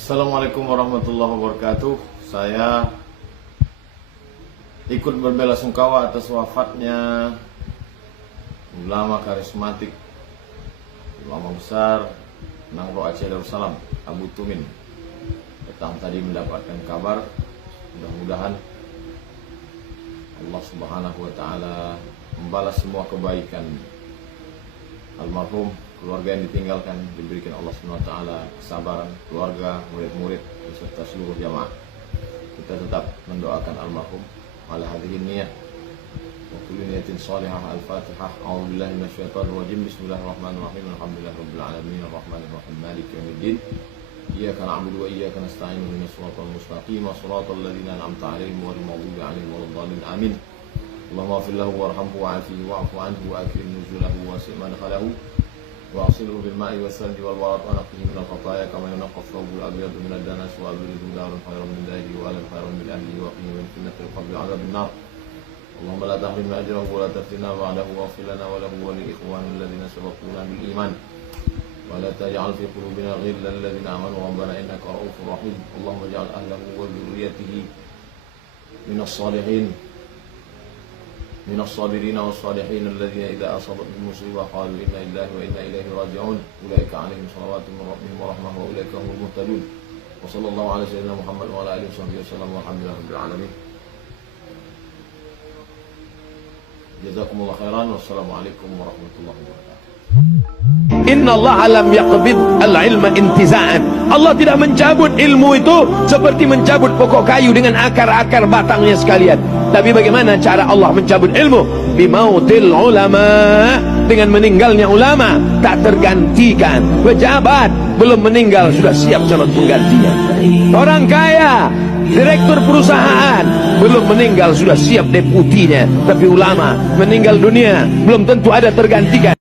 Assalamualaikum warahmatullahi wabarakatuh. Saya ikut berbelasungkawa atas wafatnya ulama karismatik, ulama besar Nangro Aceh Darussalam, Abu Tumin. Petang tadi mendapatkan kabar, mudah-mudahan Allah Subhanahu wa taala membalas semua kebaikan almarhum, keluarga yang ditinggalkan, diberikan Allah Subhanahu wa taala kesabaran, keluarga, murid-murid beserta seluruh jamaah. Kita tetap mendoakan almarhum ala hadhihi niyyah wa kulli niyatin salihah. Al-Fatihah. A'udzubillahi minasyaitonir rajim. Bismillahirrahmanirrahim. Alhamdulillahirabbil alamin arrahmanir rahim maliki yaumiddin. Iyyaka na'budu wa iyyaka nasta'in ihdinas siratal mustaqim siratal ladzina an'amta 'alaihim ghairil maghdubi 'alaihim waladdallin. Amin. Allahumma ighfir lahu warhamhu wa'afihi wa'fu 'anhu wa akrim nuzulahu wasi' madkhalahu وأصله بالماء والثلج والبرد ونقيه من الخطايا كما ينقى الثوب الأبيض من الدنس وأبرده دار خيرا من داره وأهلا خيرا من أهله وقيه من فتنة القبر وعذاب النار. اللهم لا تحرمنا أجره ولا تفتنا بعده واغفر لنا وله ولإخواننا الذين سبقونا بالإيمان ولا تجعل في قلوبنا غلا للذين آمنوا ربنا إنك رؤوف رحيم. اللهم اجعل أهله وذريته من الصالحين من الصابرين والصالحين الذين إذا أصابتهم مصيبة قالوا إنا لله وإنا إليه راجعون أولئك عليهم صلوات من ربهم ورحمة وأولئك هم المهتدون. وصلى الله على سيدنا محمد وعلى آله وصحبه وسلم والحمد لله رب العالمين. جزاكم الله خيرا والسلام عليكم ورحمة الله وبركاته. Inna Allah lam yaqbid al-ilma intiza'an. Allah tidak mencabut ilmu itu seperti mencabut pokok kayu dengan akar-akar batangnya sekalian. Tapi bagaimana cara Allah mencabut ilmu? Bimautil ulama, dengan meninggalnya ulama. Tak tergantikan. Pejabat belum meninggal sudah siap calon penggantinya. Orang kaya, direktur perusahaan belum meninggal sudah siap deputinya. Tapi ulama meninggal dunia belum tentu ada tergantikan.